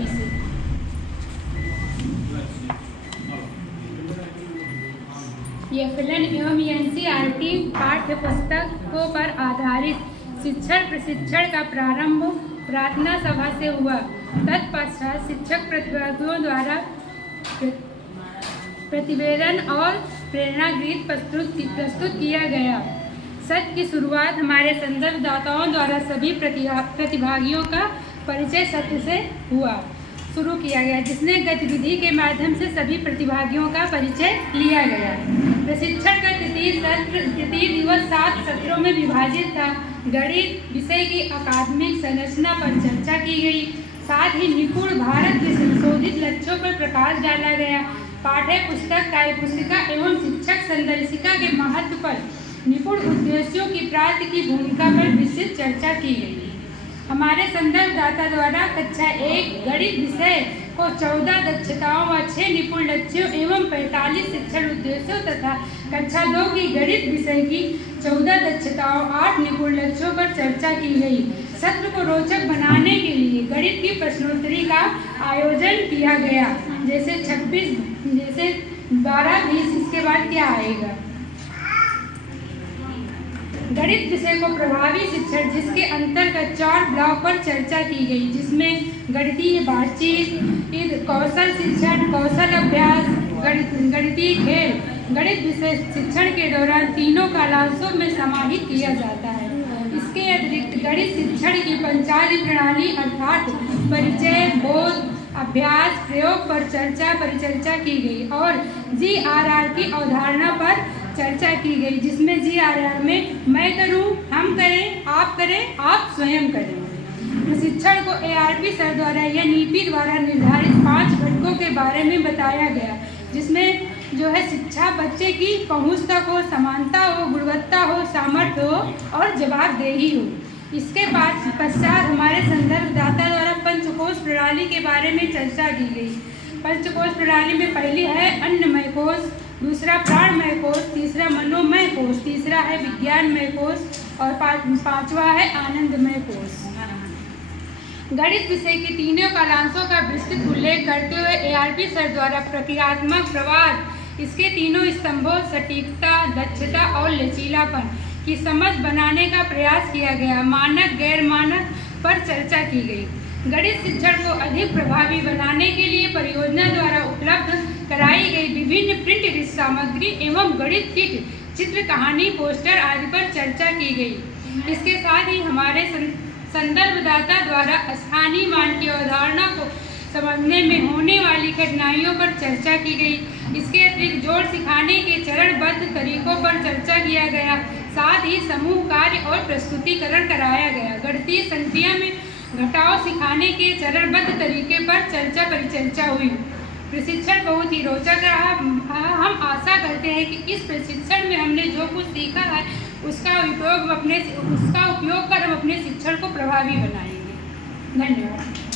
गहराई से। यह फिलन एवं एनसीईआरटी पाठ्य पुस्तकों पर आधारित शिक्षण प्रशिक्षण का प्रारंभ प्रार्थना सभा से हुआ। तत्पश्चात शिक्षक प्रतिभागियों द्वारा प्रतिवेदन और प्रेरणा गीत प्रस्तुत किया गया। सत्र की शुरुआत हमारे संदर्भदाताओं द्वारा सभी प्रतिभागियों का परिचय सत्र से शुरू किया गया, जिसने गतिविधि के माध्यम से सभी प्रतिभागियों का परिचय लिया गया। प्रशिक्षण का तृतीय दिवस 7 सत्रों में विभाजित था। गणित विषय की अकादमिक संरचना पर चर्चा की गई, साथ ही निपुण भारत के संशोधित लक्ष्यों पर प्रकाश डाला गया। पाठ्य पुस्तक, कार्य पुस्तिका एवं शिक्षक संदर्शिका के महत्व पर, निपुण उद्देश्यों की प्राप्ति की भूमिका पर विस्तृत चर्चा की गई। हमारे संदर्भदाता द्वारा कक्षा 1 गणित विषय को 14 दक्षताओं व 6 निपुण लक्ष्यों एवं 45 शिक्षण उद्देश्यों तथा कक्षा 2 की गणित विषय की 14 दक्षताओं 8 निपुण लक्ष्यों पर चर्चा की गई। सत्र को रोचक बनाने के लिए गणित की प्रश्नोत्तरी का आयोजन किया गया, जैसे 12, 20। इसके बाद क्या आएगा? गणित विषय को प्रभावी शिक्षण, जिसके अंतर्गत 4 ब्लॉक पर चर्चा की गई, जिसमें गणितीय बातचीत, कौशल शिक्षण, कौशल अभ्यास, गणितीय खेल। गणित विषय शिक्षण के दौरान तीनों कालांशों में समाहित किया जाता है। इसके अतिरिक्त गणित शिक्षण की पंचाली प्रणाली अर्थात परिचय, बोध, अभ्यास, प्रयोग पर परिचर्चा की गई और GRR की अवधारणा पर चर्चा की गई, जिसमें GRR में मैं करूं, हम करें, आप स्वयं करें। प्रशिक्षण को ARP सर द्वारा या नीति द्वारा निर्धारित 5 घटकों के बारे में बताया गया, जिसमें शिक्षा बच्चे की पहुंच तक हो, समानता हो, गुणवत्ता हो, सामर्थ्य हो और जवाबदेही हो। इसके पश्चात हमारे संदर्भदाता द्वारा पंचकोश प्रणाली के बारे में चर्चा की गई। पंचकोश प्रणाली में पहली है अन्नमय कोश, दूसरा प्राणमय कोश, तीसरा मनोमय कोश, तीसरा है विज्ञानमय कोश और 5वां है आनंदमय कोश। गणित विषय की तीनों कालांशों का विस्तृत उल्लेख करते हुए ARP सर द्वारा प्रक्रियात्मक प्रवाद, इसके तीनों स्तंभों सटीकता, दक्षता और लचीलापन की समझ बनाने का प्रयास किया गया। मानक गैर मानक पर चर्चा की गई। गणित शिक्षण को अधिक प्रभावी बनाने के लिए परियोजना द्वारा उपलब्ध कराई गई विभिन्न प्रिंट सामग्री एवं गणित किट, चित्र, कहानी, पोस्टर आदि पर चर्चा की गई। इसके साथ ही हमारे संदर्भदाता द्वारा स्थानीय मान की अवधारणा को समझने में होने वाली कठिनाइयों पर चर्चा की गई। इसके अतिरिक्त जोड़ सिखाने के चरणबद्ध तरीकों पर चर्चा किया गया, साथ ही समूह कार्य और प्रस्तुतिकरण कराया गया। गणितीय संक्रिया में घटाव सिखाने के चरणबद्ध तरीके पर परिचर्चा हुई। प्रशिक्षण बहुत ही रोचक रहा। हम आशा करते हैं कि इस प्रशिक्षण में हमने जो कुछ सीखा है उसका उपयोग कर हम अपने शिक्षण को प्रभावी बनाएंगे। धन्यवाद।